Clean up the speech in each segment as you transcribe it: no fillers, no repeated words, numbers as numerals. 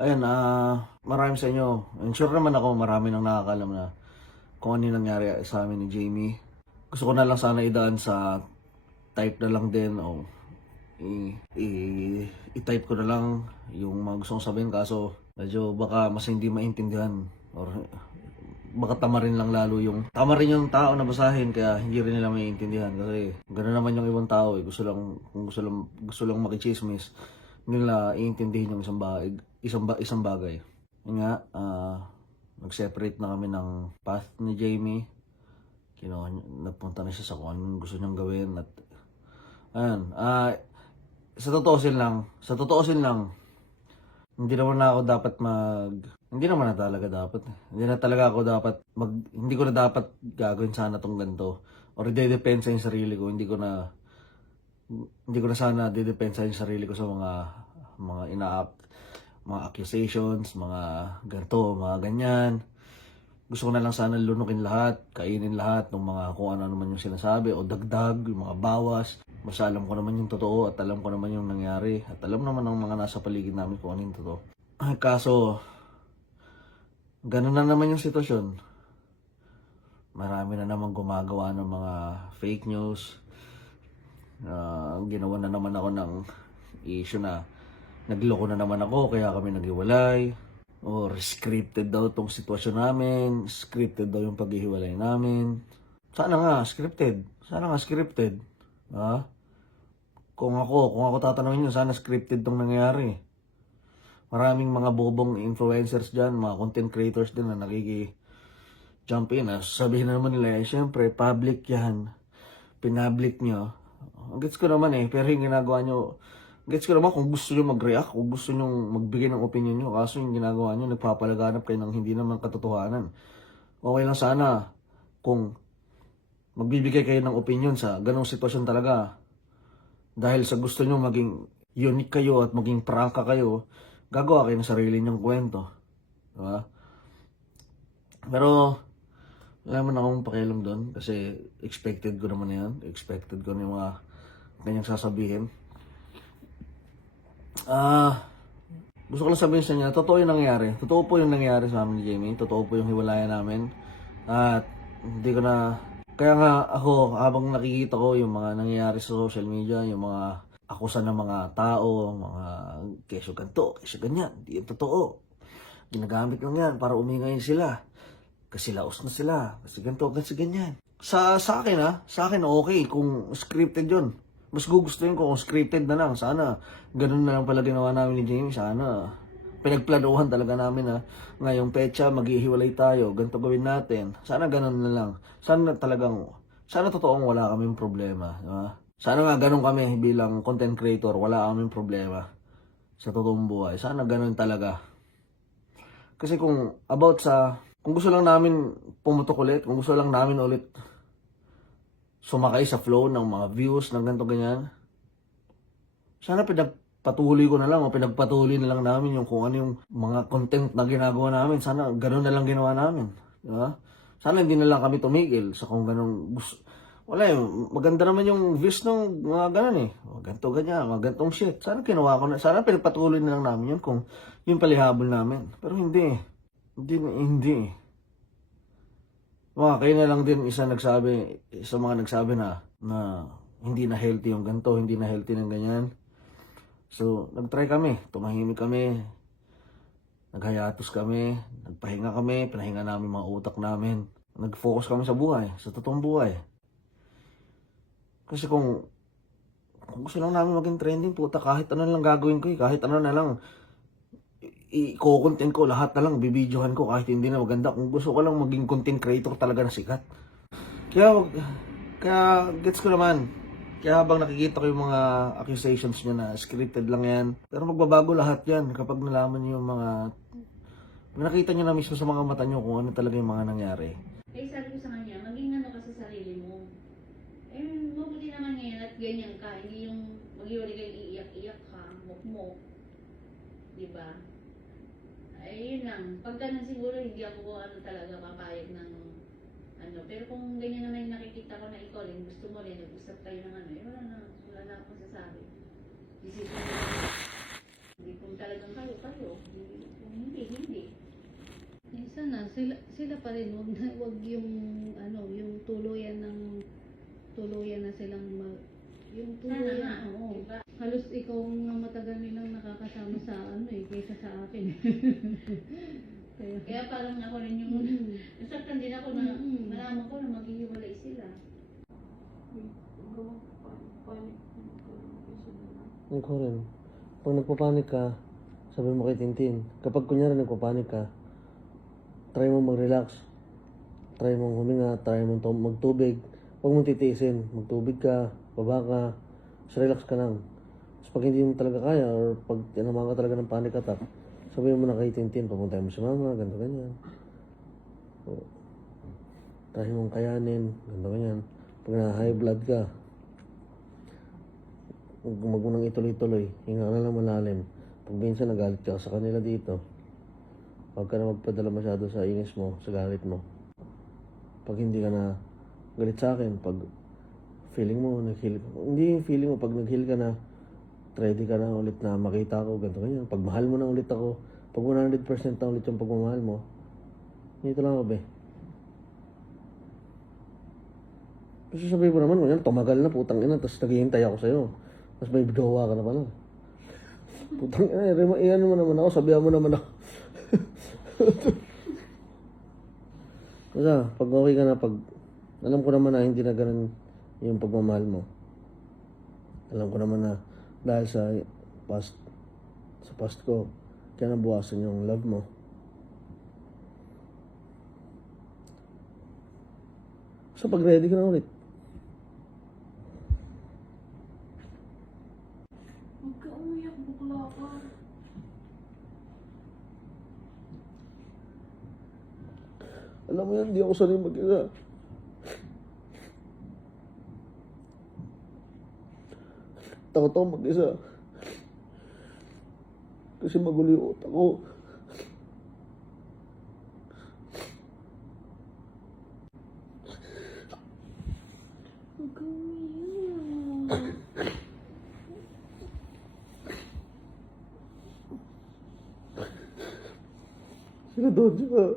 Ayun, marami sa inyo. And sure naman ako marami nang nakakalam na kung ano yung nangyari sa amin ni Jamie. Gusto ko na lang sana idaan sa type na lang din o i-type ko na lang yung mga gusto kong sabihin kaso medyo baka mas hindi maintindihan or baka tama rin yung tao na basahin kaya hindi rin nila maiintindihan kasi gano'n naman yung ibang tao eh. Gusto lang makichismis nila iintindihin yung isang bagay. Yun nga, nag-separate na kami ng path ni Jamie. Napunta na siya sa kung anong gusto niyang gawin at ayun, sa totoosin lang, hindi naman na ako dapat hindi naman na talaga dapat. Hindi na talaga ako dapat hindi ko na dapat gagawin sana tong ganito. Or i-depensa yung sarili ko. Hindi ko na sana didepensa yung sarili ko sa mga mga accusations, mga ganito, mga ganyan. Gusto ko na lang sana lunukin lahat, kainin lahat ng mga kung ano naman yung sinasabi o dagdag, yung mga bawas. Basta alam ko naman yung totoo at alam ko naman yung nangyari at alam naman ng mga nasa paligid namin kung ano yung totoo. Ay, kaso, ganun na naman yung sitwasyon. Marami na naman gumagawa ng mga fake news. Ginawa na naman ako ng issue na nagloko na naman ako kaya kami naghiwalay. Or scripted daw tong sitwasyon namin. Scripted daw yung paghihiwalay namin. Sana nga scripted. Ha? Kung ako tatanungin nyo, sana scripted tong nangyari. Maraming mga bobong influencers dyan, mga content creators din na jump in. Sabihin na naman nila, syempre, public yan. Pinablik nyo. Gets ko naman pero yung ginagawa nyo, gets ko naman kung gusto nyo mag-react, kung gusto nyo magbigay ng opinion nyo, kaso yung ginagawa nyo, nagpapalaganap kayo ng hindi naman katotohanan. Okay lang sana kung magbibigay kayo ng opinion sa ganong sitwasyon talaga. Dahil sa gusto nyo maging unique kayo at maging prangka kayo, gagawa kayo ng sarili nyong kwento. Diba? Pero, wala man akong pakialam doon kasi expected ko naman yan. Expected ko na yung mga kanyang sasabihin. Gusto ko lang sabihin sa inyo, totoo yung nangyari. Totoo po yung nangyari sa amin ni Jamie. Totoo po yung hiwalayan namin. At hindi ko na... Kaya nga ako, habang nakikita ko yung mga nangyayari sa social media, yung mga akusa ng mga tao, mga kesyo ganito, kesyo ganyan, hindi yung totoo. Ginagamit lang yan para umingay sila. Kasi laos na sila. Kasi ganito, kasi ganyan. Sa akin okay kung scripted yun. Mas gugustuhin ko kung scripted na lang. Sana ganun na lang pala ginawa namin ni Jamie. Sana pinagplanuhan talaga namin na ngayong petsa maghihiwalay tayo. Ganito gawin natin. Sana ganun na lang. Sana totoong wala kaming problema. Diba? Sana nga ganun kami bilang content creator. Wala kaming problema sa totoong buhay. Sana ganun talaga. Kasi kung gusto lang namin pumutok ulit, kung gusto lang namin ulit sumakay sa flow ng mga views ng ganito ganyan, sana pinagpatuloy ko na lang o pinagpatuloy na lang namin yung kung ano yung mga content na ginagawa namin. Sana ganun na lang ginawa namin. Diba? Sana hindi na lang kami tumigil sa kung ganun gusto. Wala maganda naman yung views ng mga ganun ganito ganyan, mga ganitong shit. Sana ginawa ko na, sana pinagpatuloy na lang namin yun kung yung palihabol namin. Pero hindi. Hindi. Kayo na lang din isa mga nagsabi na hindi na healthy yung ganito, hindi na healthy ng ganyan. So, nagtry kami, tumahimik kami, naghayatos kami, nagpahinga kami, pinahinga namin mga utak namin. Nag-focus kami sa buhay, sa totoong buhay. Kasi kung gusto lang namin maging trending, puta, kahit ano lang gagawin ko kahit ano na lang, i-content ko, lahat na lang, bibidyohan ko kahit hindi na maganda. Kung gusto ko lang maging content creator talaga na sikat. Kaya gets ko naman. Kaya habang nakikita ko yung mga accusations niya na scripted lang yan, pero magbabago lahat yan kapag nalaman niyo yung nakita niyo na mismo sa mga mata niyo kung ano talaga yung mga nangyari. Sabi ko sa kanya, maging ano ka sa sarili mo. Mabuti naman ngayon at ganyan ka, hindi yung mag-iwalay kayo iiyak-iyak ka, mukmok. Diba? Yun lang. Pagka na siguro hindi ako talaga papayag ng pero kung ganyan naman yung nakikita ko na ikaw rin, gusto mo rin, nag-usap kayo ng wala na akong sasabi. Isipin mo, hindi kung talagang kayo. pa rin, wag yung ano, yung tuluyan na silang yung tuluyan, oo. Halos ikaw nga matagal nilang nakakasama sa ano kaysa sa akin. Kaya parang ako rin yung nasaktan din ako na malaman ko na maghihiwalay sila. Ako rin. Pag nagpapanik ka, sabi mo kay Tintin, kapag kunyari nagpapanik ka, try mo mag-relax. Try mong huminga, try mong magtubig. Huwag mong titiisin. Magtubig ka, baba ka, just relax ka lang. Tapos pag hindi mo talaga kaya, or pag tinamaan ka talaga ng panic attack, sabihin mo na kay Tintin, papuntahin mo si mama, ganito ganyan. O, try mong kayanin, ganito ganyan. Pag na-high blood ka, huwag mo nang ituloy-tuloy. Hinga ka na lang malalim. Pag minsan nagalit ka sa kanila dito, huwag ka na magpadala masyado sa inis mo, sa galit mo. Pag hindi ka na galit sa akin, pag feeling mo, nag-heal ka. Hindi yung feeling mo, pag nag-heal ka na, ready ka na ulit na makita ko, ganito ganyan. Pag mahal mo na ulit ako, pag 100% na ulit yung pagmamahal mo, dito lang ako, be. Kasi sabihin mo naman, ganyan, tumagal na, putang ina, tapos naghihintay ako sa'yo. Tapos may jowa ka na pala. Putang ina, iyan mo naman ako, sabihan mo naman ako. Basta, pag okay ka na, pag alam ko naman na hindi na ganun yung pagmamahal mo. Alam ko naman na dahil sa past ko, kaya nabuwasan yung love mo. So, pag ready ka na ulit. Huwag ka umiyak, bukla ka. Alam mo yan, di ako sanay mag-isa. Takot ako mag-isa. Kasi magulo yung utak ko. Huwag ka umiyak. Sila doon, sila.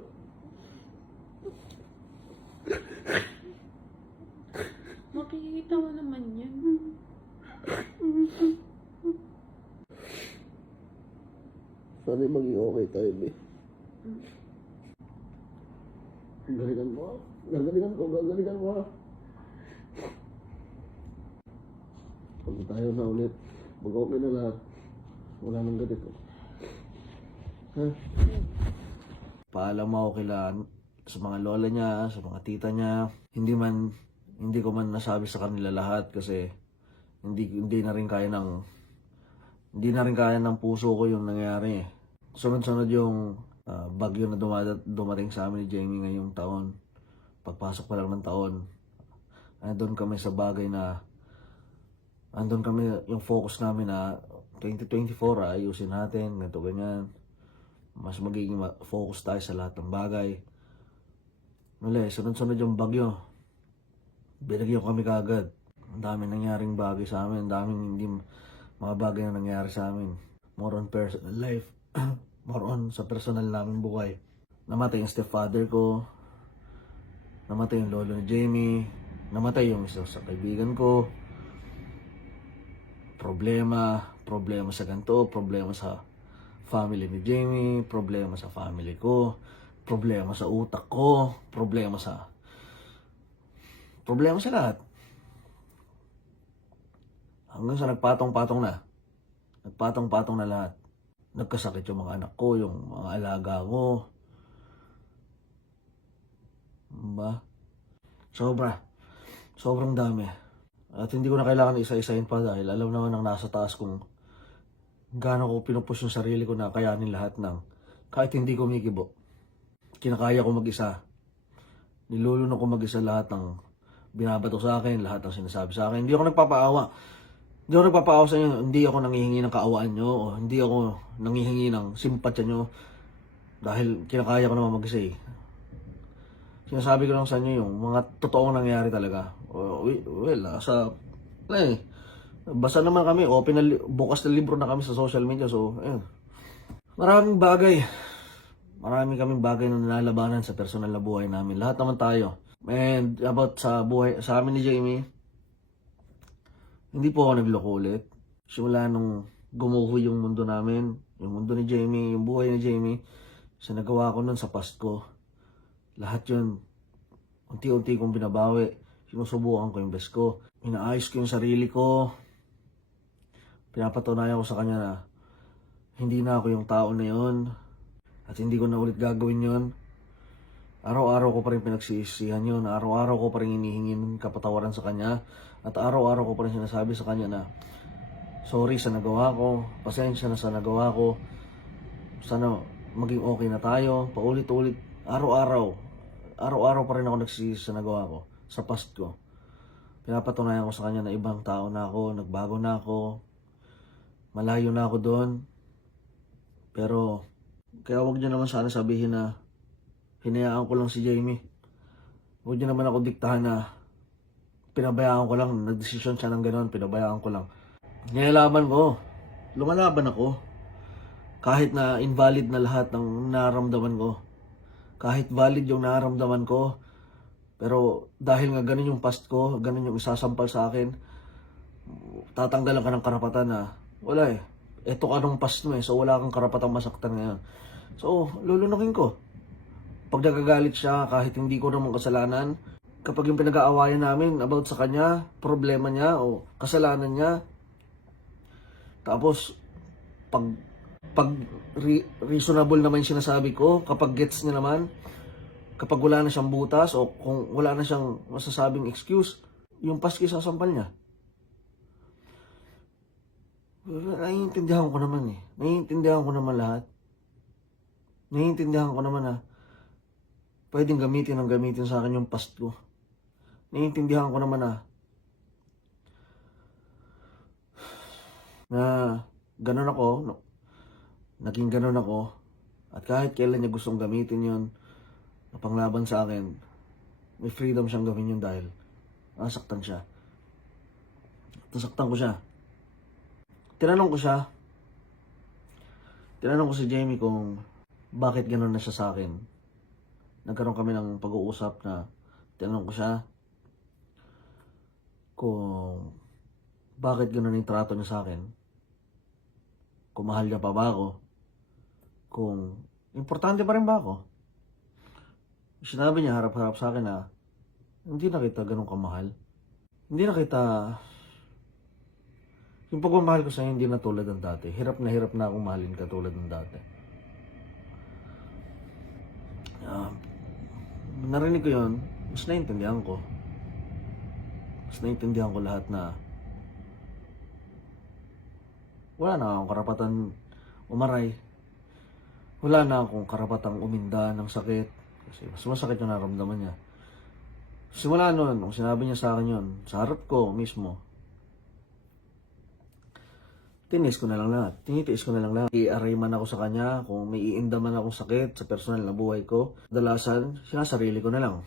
Makikita mo naman yan. Sana maging okay tayo, be. Gagalingan mo, ha? Gagalingan mo, ha? Pag tayo na ulit, pag okay na lahat, wala nang ganito. Ha? Paalam mo ako kila sa mga lola niya, sa mga tita niya. Hindi ko man nasabi sa kanila lahat kasi hindi na rin kaya ng puso ko yung nangyari. Sunod-sunod yung bagyo na dumating sa amin ni Jamie ngayong taon. Pagpasok pa lang ng taon, andun kami sa bagay na andun kami, yung focus namin na 2024 ayusin natin, ganito ganyan. Mas magiging focus tayo sa lahat ng bagay. Muli, sunod-sunod yung bagyo. Binagyan kami kagad. Ang daming nangyaring bagay sa amin. Ang daming hindi mga bagay na nangyari sa amin. More on personal life. More on sa personal namin buhay. Namatay yung stepfather ko. Namatay yung lolo ni Jamie. Namatay yung isa sa kaibigan ko. Problema sa ganito. Problema sa family ni Jamie. Problema sa family ko. Problema sa utak ko. Problema sa lahat. Hanggang sa nagpatong-patong na. Nagpatong-patong na lahat. Nagkasakit yung mga anak ko, yung mga alaga ko. Diba? Sobrang dami. At hindi ko na kailangan isa-isahin pa dahil alam naman ng nasa taas kung gaano ko pinupush yung sarili ko na kayanin lahat ng kahit hindi ko kumikibo. Kinakaya ko mag-isa. Nilulunok ko mag-isa lahat ng binabato sa akin, lahat ng sinasabi sa akin. Hindi ako nagpapaawa. Hindi ako nagpapaawa sa inyo. Hindi ako nangihingi ng kaawaan nyo o hindi ako nangihingi ng simpatya nyo dahil kinakaya ko naman mag-isa eh. Sinasabi ko lang sa inyo yung mga totoong nangyari talaga. Basta naman kami, bukas na libro na kami sa social media. So, ayun. Maraming bagay. Marami kaming bagay na nilalabanan sa personal na buhay namin. Lahat naman tayo. And about sa buhay, sa amin ni Jamie, hindi po ako nagloko ulit. Simula nung gumuho yung mundo namin, yung mundo ni Jamie, yung buhay ni Jamie, sa nagawa ko nun sa past ko. Lahat yun, unti-unti kong binabawi. Sinusubukan ko yung best ko. Inaayos ko yung sarili ko. Pinapatunayan ko sa kanya na hindi na ako yung tao na yun. At hindi ko na ulit gagawin yun. Araw-araw ko pa rin pinagsisihan yun. Araw-araw ko pa rin hinihingin kapatawaran sa kanya. At araw-araw ko pa rin sinasabi sa kanya na sorry sa nagawa ko. Pasensya na sa nagawa ko. Sana maging okay na tayo. Paulit-ulit. Araw-araw. Araw-araw pa rin ako nagsisisi sa nagawa ko. Sa past ko. Pinapatunayan ko sa kanya na ibang tao na ako. Nagbago na ako. Malayo na ako doon. Pero kaya huwag niyo naman sana sabihin na hinayaan ko lang si Jamie. Huwag niyo naman ako diktahan na pinabayaan ko lang. Nagdesisyon siya ng gano'n, pinabayaan ko lang. Nilalaban ko. Lumalaban ako. Kahit na invalid na lahat ng nararamdaman ko. Kahit valid yung nararamdaman ko. Pero dahil nga ganun yung past ko, ganun yung isasampal sa akin, tatanggalan ka ng karapatan na wala eh. Eto ka nung past mo eh, so wala kang karapatang masaktan ngayon. So, lulunukin ko. Pag nagagalit siya, kahit hindi ko naman kasalanan, kapag yung pinag-aawayan namin about sa kanya, problema niya o kasalanan niya, tapos, pag reasonable naman yung sinasabi ko, kapag gets niya naman, kapag wala na siyang butas o kung wala na siyang masasabing excuse, yung past sasampal niya. Naiintindihan ko naman eh. Naiintindihan ko naman lahat. Naiintindihan ko naman na pwedeng gamitin ang gamitin sa akin yung past ko. Naiintindihan ko naman na ganun ako, naging ganun ako, at kahit kailan niya gustong gamitin yun na panglaban sa akin, may freedom siyang gawin yun dahil nasaktan siya. Nasaktan ko siya. Tinanong ko si Jamie kung bakit gano'n na siya sa akin. Nagkaroon kami ng pag-uusap na tinanong ko siya kung bakit gano'n yung trato niya sa akin. Kung mahal niya pa ba ako. Kung importante pa rin ba ako. Sinabi niya harap-harap sa akin na hindi na kita gano'n kamahal. Hindi na kita... Yung pagmamahal ko sa'yo hindi na tulad ng dati. Hirap na akong mahalin ka tulad ng dati. Narinig ko yun, mas naintindihan ko. Mas naintindihan ko lahat na wala na akong karapatan umaray. Wala na akong karapatang uminda ng sakit. Kasi mas masakit yung naramdaman niya. Simula nun, nung sinabi niya sa akin yun, sa harap ko mismo, tinitiis ko na lang lahat. I-aray man ako sa kanya, kung may iinda man akong sakit sa personal na buhay ko, dalasan, sinasarili ko na lang.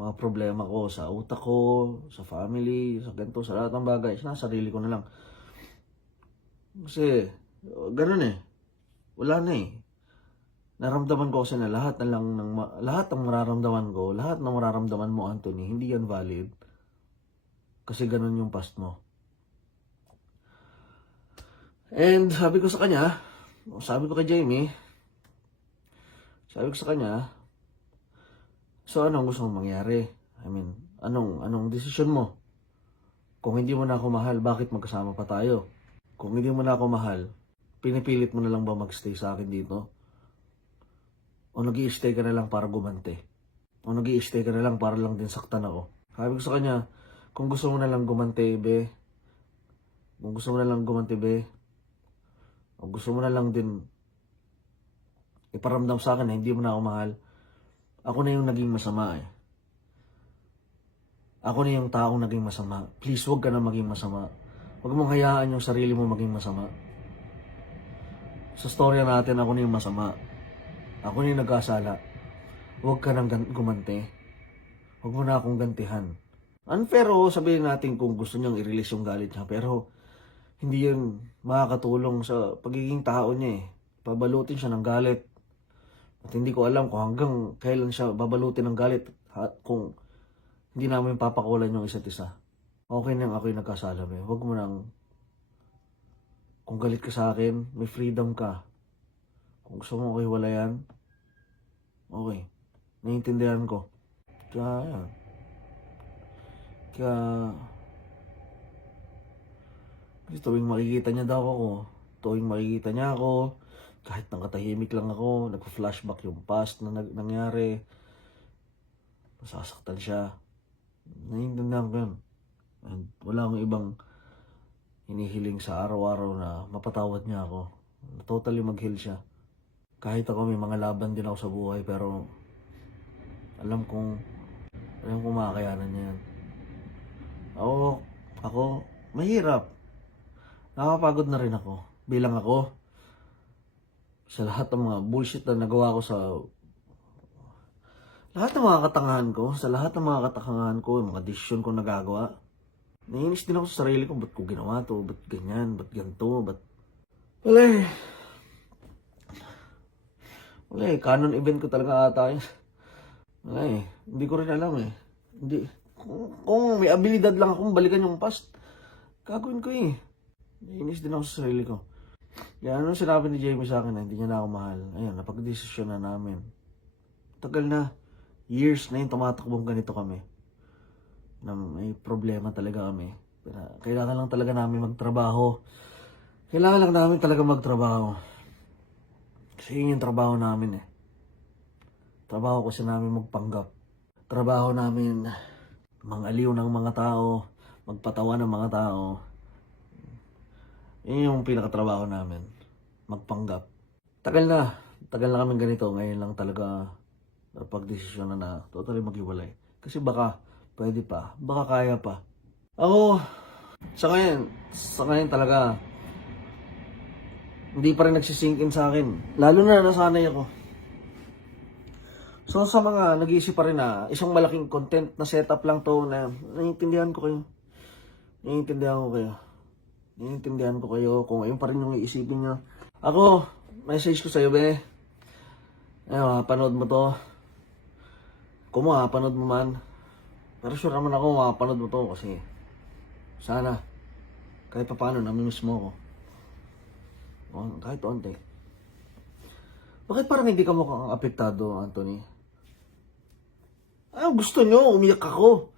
Mga problema ko sa utak ko, sa family, sa ganito, sa lahat ng bagay, sinasarili ko na lang. Kasi, ganun eh. Wala na eh. Naramdaman ko kasi na lahat ng mararamdaman ko, lahat ng mararamdaman mo, Anthony, hindi yan valid. Kasi ganun yung past mo. And sabi ko kay Jamie, so anong gusto mong mangyari? I mean, anong desisyon mo? Kung hindi mo na ako mahal, bakit magkasama pa tayo? Kung hindi mo na ako mahal, pinipilit mo na lang ba magstay sa akin dito? O nag-i-stay ka na lang para gumante? O nag-i-stay ka na lang para lang din saktan ako? Sabi ko sa kanya, kung gusto mo na lang gumante, be, o gusto mo na lang din iparamdam sa akin na hindi mo na ako mahal, ako na yung naging masama eh. Ako na yung taong naging masama. Please, huwag ka na maging masama. Huwag mong hayaan yung sarili mo maging masama. Sa storya natin, ako na yung masama. Ako na yung nagkasala. Huwag ka nang gumante. Huwag mo na akong gantihan. Unfair o sabihin natin kung gusto niyang i-release yung galit niya, pero hindi yun makakatulong sa pagiging tao niya eh. Pabalutin siya ng galit. At hindi ko alam kung hanggang kailan siya babalutin ng galit at kung hindi namin papakulan yung isa't isa. Okay nang ako'y nagkasalami. Huwag mo nang, kung galit ka sa akin, may freedom ka. Kung gusto mo ako'y walayan, okay. Naiintindihan ko. Kaya, yan. Kaya, kasi tuwing makikita niya daw ako, tuwing makikita niya ako, kahit nakatahimik lang ako, nagpa-flashback yung past na nangyari, masasaktan siya. Naiintindihan ko yun. And wala akong ibang hinihiling sa araw-araw na mapatawad niya ako. Totally mag-heal siya. Kahit ako may mga laban din ako sa buhay, pero alam kong makakayanan niya yan. Ako, mahirap. Nakapagod na rin ako. Bilang ako, sa lahat ng mga bullshit na nagawa ko lahat ng mga katangahan ko, sa lahat ng mga katangahan ko, yung mga desisyon ko nagagawa, naiinis din ako sa sarili ko, ba't ko ginawa to, ba't ganyan, ba't ganito, ba't... Wala eh, canon event ko talaga ata yun. Wala eh, hindi ko rin alam eh. Hindi, kung may abilidad lang akong balikan yung past, gagawin ko eh. Naiinis din ako sa sarili ko. Kaya ano sinabi ni Jamie sa akin na hindi niya na ako mahal, ayun, napag-desisyon na namin. Tagal na, years na yung tumatakbong ganito kami. Na may problema talaga kami. Pero kailangan lang talaga namin magtrabaho. Kailangan lang namin talaga magtrabaho. Kasi yun yung trabaho namin eh. Trabaho kasi namin magpanggap. Trabaho namin mangaliw ng mga tao, magpatawa ng mga tao. Yun yung pinakatrabaho namin. Magpanggap. Tagal na kami ganito. Ngayon lang talaga napag-desisyon na totally maghiwalay. Kasi baka pwede pa. Baka kaya pa. Ako, sa ngayon talaga, hindi pa rin nagsisinkin sa akin. Lalo na nasanay ako. So sa mga nag-iisip pa rin na isang malaking content na setup lang to na naiintindihan ko kayo. Naiintindihan ko kayo kung ayun pa rin yung iisipin nyo. Ako, message ko sa'yo be. Ayun, panood mo to. Kung panood mo man. Pero sure naman ako makapanood mo to kasi sana kahit pa paano namimiss mo ko. Kahit onti. Bakit parang hindi ka mukhang apektado, Anthony? Gusto nyo, umiyak ako.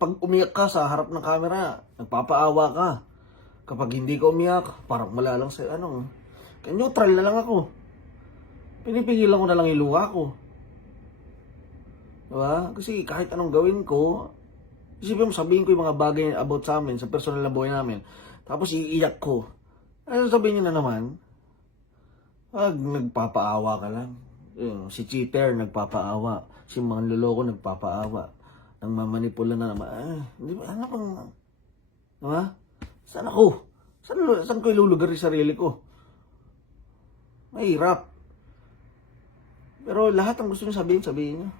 Pag umiyak ka sa harap ng camera, nagpapaawa ka. Kapag hindi ka umiyak, parang wala lang sa kaya neutral na lang ako. Pinipigilan ko na lang yung luha ko. Diba? Kasi kahit anong gawin ko, isipin mo, sabihin ko yung mga bagay about sa amin, sa personal na buhay namin, tapos iiyak ko. Ano sabihin nyo na naman? Nagpapaawa ka lang. Si cheater, nagpapaawa. Si mga loloko, nagpapaawa. Nang mamanipula na naman. Hindi ba? Ano bang... Diba? Saan ako? Saan ko ilulugar yung sarili ko? Mahirap. Pero lahat ang gusto nyo sabihin nyo.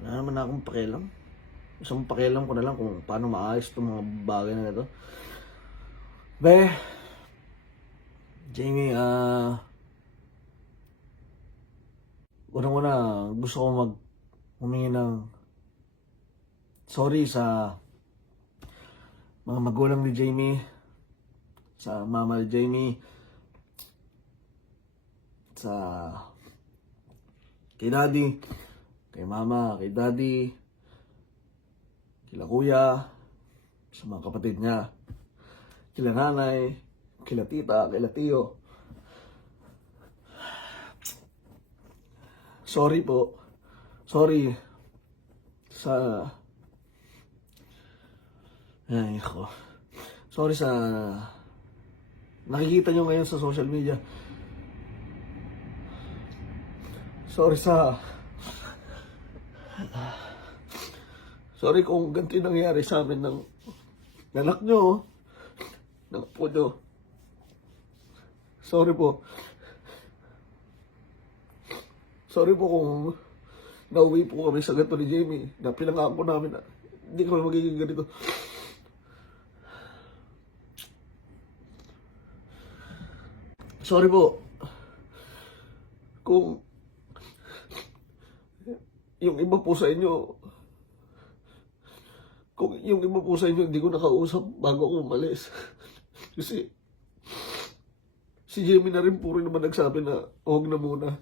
Wala naman akong pakialam. Isang pakialam ko na lang kung paano maayos itong mga bagay na ito. Jamie, unang-una, gusto ko humingi ng sorry sa mga magulang ni Jamie, sa mama ni Jamie, kay daddy, kay mama, kay daddy, kila kuya, sa mga kapatid niya, kila nanay, kila tita, kila tiyo. Sorry po. Sorry sa... Ay, ako. Sorry sa... Nakikita nyo ngayon sa social media. Sorry kung ganito yung nangyari sa amin ng anak nyo, ng apo nyo. Sorry po. Sorry po kung nauwi po kami sa ganito ni Jamie na pinangako namin na hindi kami magiging ganito. Sorry po. kung yung iba po sa inyo, hindi ko nakausap bago ako umalis. Kasi si Jamie na rin po rin naman nagsabi na huwag na muna.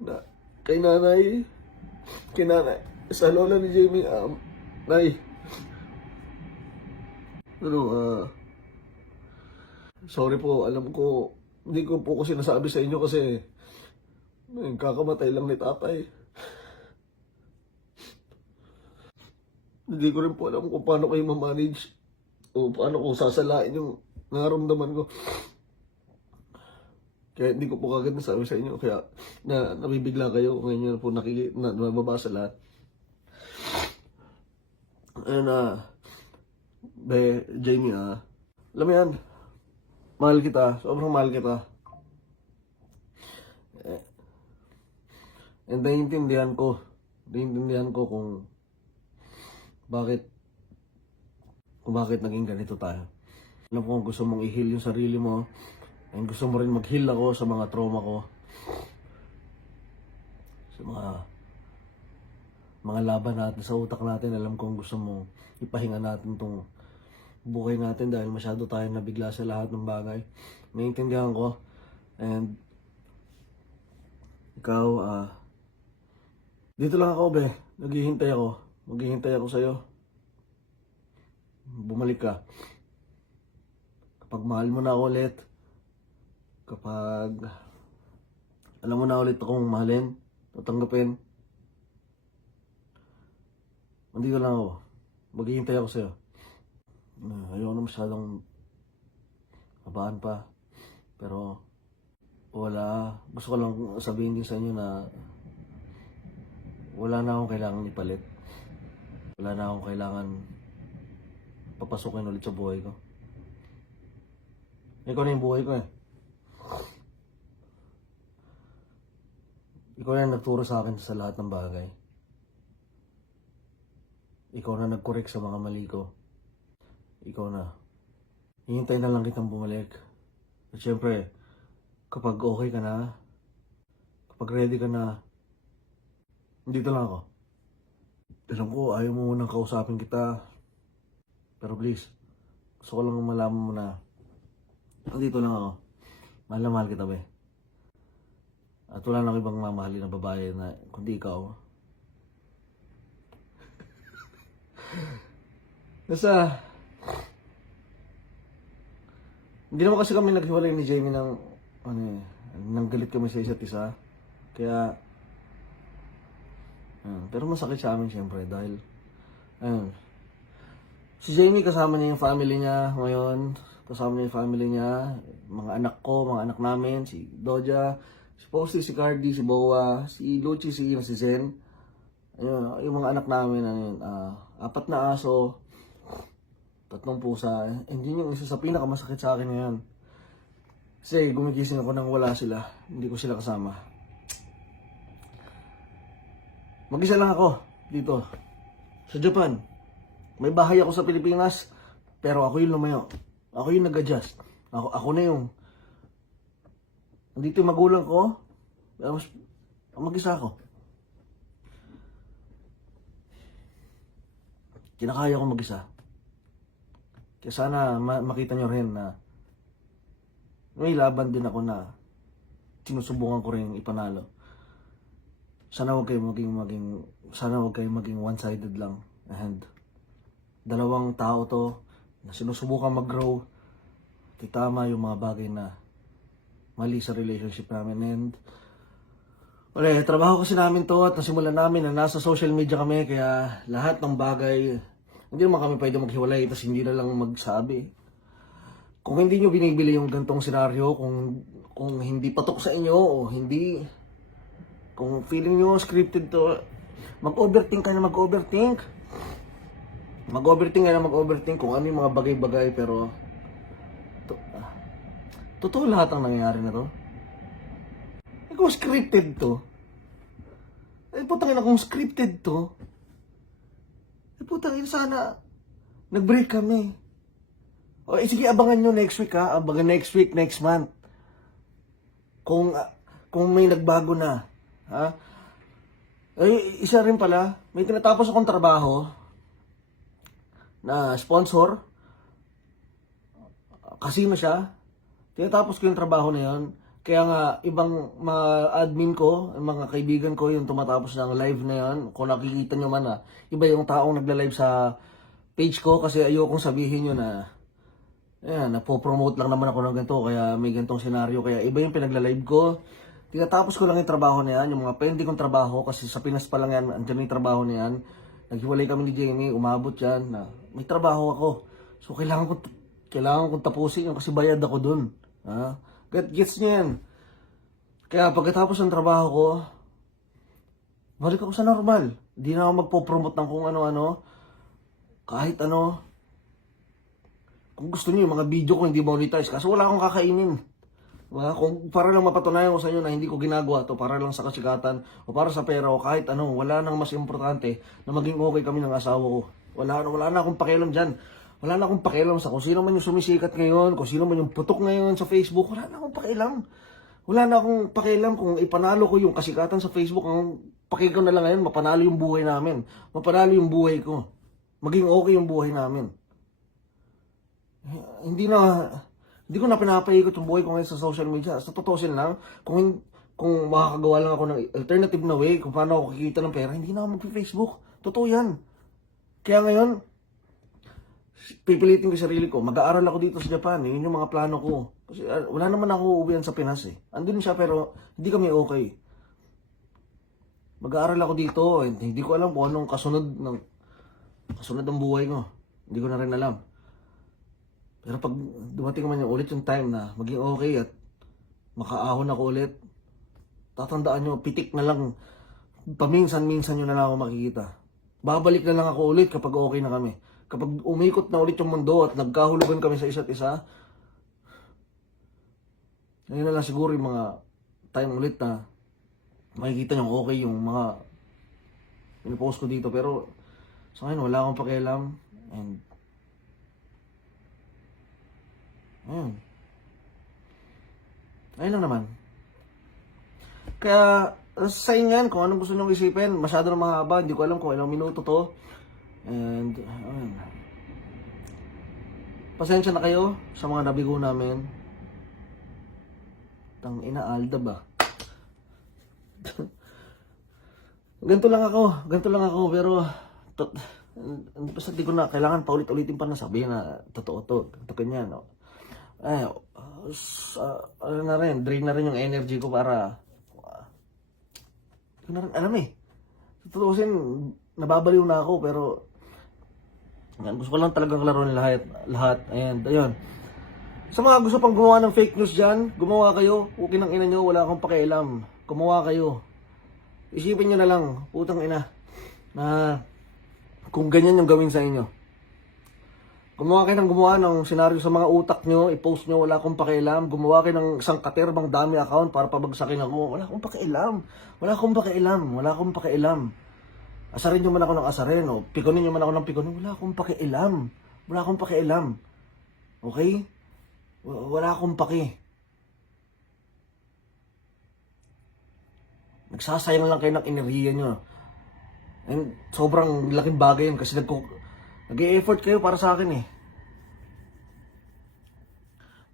Na kay nanay, sa lola ni Jamie, nay, sorry po, alam ko, hindi ko po kasi nasabi sa inyo kasi kakamatay lang ni tatay. Hindi ko rin po alam kung paano kayo ma-manage o paano ko sasalain yung nararamdaman ko. Kaya hindi ko po kagad nasabi sa inyo. Kaya nabibigla kayo. Ngayon nyo po nababasa lahat. Ayun Jamie alam mo yan, mahal kita. Sobrang mahal kita. And naiintindihan ko kung bakit naging ganito tayo. Alam ko kung gusto mong i-heal yung sarili mo, and gusto mo rin mag-heal ako sa mga trauma ko, sa mga laban natin sa utak natin. Alam kong gusto mong ipahinga natin tong buhay natin dahil masyado tayo nabigla sa lahat ng bagay. Naiintindihan ko. And ikaw, dito lang ako, be. Maghihintay ako sa'yo. Bumalik ka. Kapag mahal mo na ako ulit, kapag alam mo na ulit akong mahalin, tatanggapin, nandito lang ako. Maghihintay ako sa'yo. Ayoko na masyadong habaan pa. Pero wala. Gusto ko lang sabihin din sa inyo na wala na akong kailangan ipalit. Wala na akong kailangan papasukin ulit sa buhay ko. Ikaw na yung buhay ko eh. Ikaw na nagturo sa akin sa lahat ng bagay. Ikaw na nag-correct sa mga mali ko. Ikaw na. Hihintay na lang kitang bumalik. At syempre, kapag okay ka na, kapag ready ka na, dito lang ako. Alam ko, ayaw mo munang kausapin kita. Pero please, gusto ko lang malaman mo na dito lang ako. Mahal na mahal kita, be. At wala nang ibang mamahalin na babae na kundi ikaw. Nasa hindi naman kasi kami naghiwalay ni Jamie nang galit kami sa isa't isa. Kaya pero masakit sa amin siyempre dahil si Jamie kasama niya yung family niya ngayon. Kasama niya yung family niya, mga anak ko, mga anak namin, si Doja, si Posty, si Cardi, si Boa, si Luchi, si Zen. Ayun, yung mga anak namin, 4 na aso, 3 pusa. And yun yung isa sa pinakamasakit sa akin ngayon. Kasi gumigising ako nang wala sila, hindi ko sila kasama. Mag-isa lang ako dito sa Japan. May bahay ako sa Pilipinas, pero ako yung lumayo. Ako yung nag-adjust. Ako na yung nandito yung magulang ko, pero mag-isa ako. Kinakaya ko mag-isa. Kaya sana makita nyo rin na may laban din ako na sinusubukan ko rin ipanalo. Sana huwag kayong maging one-sided lang. And dalawang tao to na sinusubukan mag-grow. Titama yung mga bagay na mali sa relationship namin. And trabaho kasi namin to at nasimulan namin na nasa social media kami. Kaya lahat ng bagay, hindi naman kami pwede maghiwalay tapos hindi na lang magsabi. Kung hindi nyo binibili yung gantong senaryo, kung hindi patok sa inyo o hindi, kung feeling nyo scripted to, mag-overthink ka na mag-overthink. Mag-overthink kung ano yung mga bagay-bagay, pero totoo lahat ang nangyayari na to. Kung scripted to, putang ina kung scripted to, putang ina sana nag-break kami. Sige, abangan nyo next week ha. Abangan next week, next month. Kung kung may nagbago na. Ha? Ay, isa rin pala, may tinatapos akong trabaho na sponsor. Casino siya. Tinatapos ko yung trabaho na yun. Kaya nga, ibang mga admin ko, mga kaibigan ko, yung tumatapos ng live na yun, kung nakikita nyo man iba yung taong nagla-live sa page ko kasi ayokong sabihin nyo na ayan, napopromote lang naman ako ng ganito, kaya may ganitong senaryo, kaya iba yung pinagla-live ko. Tinatapos ko lang yung trabaho na yan, yung mga pending kong trabaho, kasi sa Pinas pa lang yan, andyan yung trabaho na yan. Naghiwalay kami ni Jamie, umabot yan, na may trabaho ako. So, kailangan kong tapusin yun kasi bayad ako dun. Ha? Gets niya yan. Kaya pagkatapos ng trabaho ko, balik ako sa normal. Di na ako magpo-promote ng kung ano-ano. Kahit ano. Kung gusto niyo yung mga video ko hindi monetize. Kasi wala akong kakainin. Diba? Kung para lang mapatunayan ko sa inyo na hindi ko ginagawa to para lang sa kasikatan o para sa pera o kahit ano, wala nang mas importante na maging okay kami ng asawa ko. Wala na akong pakialam dyan. Wala na akong pakialam sa kung sino man yung sumisikat ngayon, kung sino man yung putok ngayon sa Facebook. Wala na akong pakialam. Wala na akong pakialam kung ipanalo ko yung kasikatan sa Facebook. Ang pakialam na lang ngayon, mapanalo yung buhay namin. Mapanalo yung buhay ko. Maging okay yung buhay namin. Hindi ko na pinapaikot yung buhay ko ngayon sa social media. Sa totoosin lang, kung makakagawa lang ako ng alternative na way, kung paano ako kikita ng pera, hindi na ako mag-Facebook. Totoo yan. Kaya ngayon, pipilitin ko yung sarili ko. Mag-aaral ako dito sa Japan. Yun yung mga plano ko. Kasi wala naman ako uuwihan sa Pinas eh. Andun siya pero hindi kami okay. Mag-aaral ako dito. Hindi ko alam kung anong kasunod ng buhay ko. Hindi ko na rin alam. Pero pag dumating man ulit yung time na maging okay at makaahon ako ulit, tatandaan nyo, pitik na lang. Paminsan-minsan nyo na lang ako makikita. Babalik na lang ako ulit kapag okay na kami. Kapag umikot na ulit yung mundo at nagkahulugan kami sa isa't isa, ngayon na lang siguro yung mga time ulit na makikita nyo okay yung mga pinipost ko dito. Pero sa ngayon wala akong pakialam. And ayun lang naman. Kaya sa inyo yan, kung anong gusto nyo isipin, masyado na mahaba, hindi ko alam kung ilang minuto to. And, ayun. Pasensya na kayo sa mga nabigo namin. Tang ina, Alda ba? Ganito lang ako, pero basta di ko na, kailangan paulit-ulitin pa na sabihin na totoo to, ganyan, no? Ay, ano na rin, drain na rin yung energy ko para, hindi ko na rin alam eh. Totoo kasi, nababaliw na ako, pero, gusto ko lang talagang laro ng lahat. And ayun. Sa mga gusto pang gumawa ng fake news dyan, gumawa kayo. Okay ng ina nyo, wala akong pakialam. Gumawa kayo. Isipin nyo na lang, putang ina, na kung ganyan yung gawin sa inyo. Gumawa kayo ng senaryo sa mga utak nyo, i-post nyo, wala akong pakialam. Gumawa kayo ng isang katerbang dami account para pabagsakin ako. Wala akong pakialam. Asarin nyo man ako ng asarin, o pikunin nyo man ako ng pikunin, wala akong pakialam. Okay? Wala akong paki. Nagsasayang lang kayo ng enerhiya nyo. And sobrang laking bagay yun kasi nag-e-effort kayo para sa akin eh.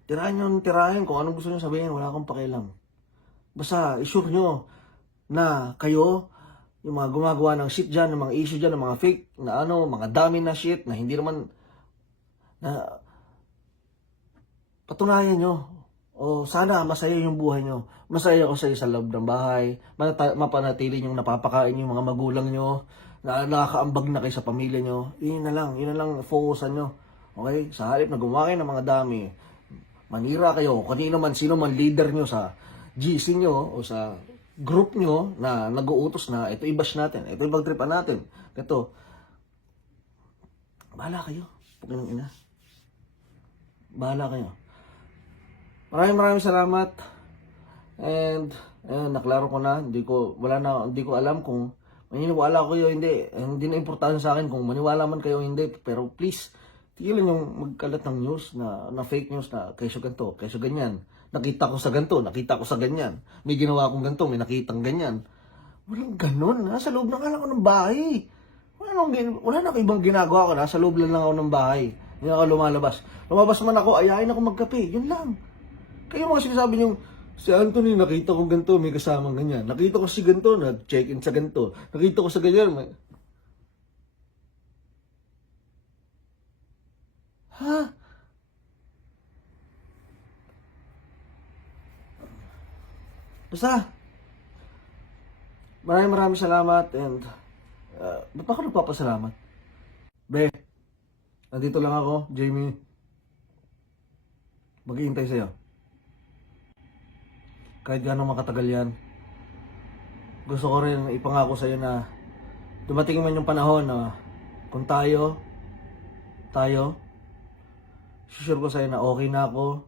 Tirahin kung anong gusto nyo sabihin, wala akong pakialam. Basta, isure nyo na kayo, yung mga gumagawa ng shit dyan, ng mga issue dyan, ng mga fake, na mga dami na shit, na hindi naman, na patunayan nyo. O sana masaya yung buhay nyo. Masaya ako sa loob ng bahay, mapanatili yung napapakain yung mga magulang nyo, na nakakaambag na kayo sa pamilya nyo. Yun na lang, focusan nyo. Okay? Sa halip na gumawa kayo ng mga dami, manira kayo, sino man leader nyo sa GC nyo, o sa group nyo na nag-uutos na ito i-bash natin, ito ibagtripan natin, ito, bahala kayo, pukinang ina, bahala kayo. Maraming salamat. And ayun, naklaro ko na, hindi ko alam kung maniniwala ko kayo hindi na importante sa akin kung maniwala man kayo hindi, pero please tigilan yung magkalat ng news na fake news na kesyo ganito, kesyo ganyan, nakita ko sa ganito, nakita ko sa ganyan. May ginawa akong ganito, may nakitang ganyan. Walang ganun. Nasa loob na nga lang ako ng bahay. Wala na akong ibang ginagawa ko. Nasa loob lang ako ng bahay. Hindi ako lumalabas. Lumabas man ako, ayain ako magkape. Yun lang. Kayo mga sinasabi niyong, si Anthony, nakita ko ganito, may kasamang ganyan. Nakita ko si ganito, nag-check-in sa ganito. Nakita ko sa ganyan. Ha? Basta, maraming salamat and ba't pa ako nagpapasalamat? Be, nandito lang ako, Jamie. Maghihintay sa'yo. Kahit gano'ng makatagal yan. Gusto ko rin ipangako sa'yo na dumating man yung panahon na kung tayo, sure ko sa'yo na okay na ako.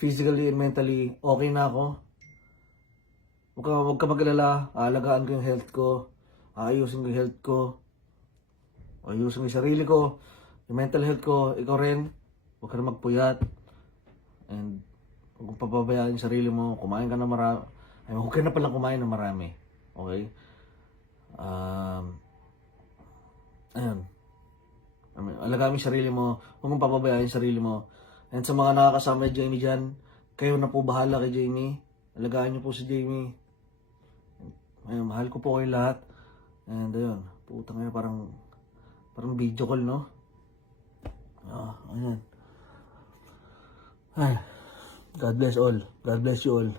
Physically and mentally, okay na ako. Huwag ka mag-alala, aalagaan ko yung health ko, aayusin ko yung health ko, ayusin ko yung sarili ko, yung mental health ko, ikaw rin, huwag ka na magpuyat, and huwag kong papabayaan yung sarili mo, kumain ka na marami, ay huwag ka na palang kumain na marami, okay? Ayun, alagaan mo yung sarili mo, huwag mong papabayaan yung sarili mo, and sa mga nakakasama ni Jamie dyan, kayo na po bahala kay Jamie, alagaan niyo po si Jamie. Ayun, mahal ko po kayo lahat. And ayun, putang ina, parang video call, no? Ayun. Ay, God bless all. God bless you all.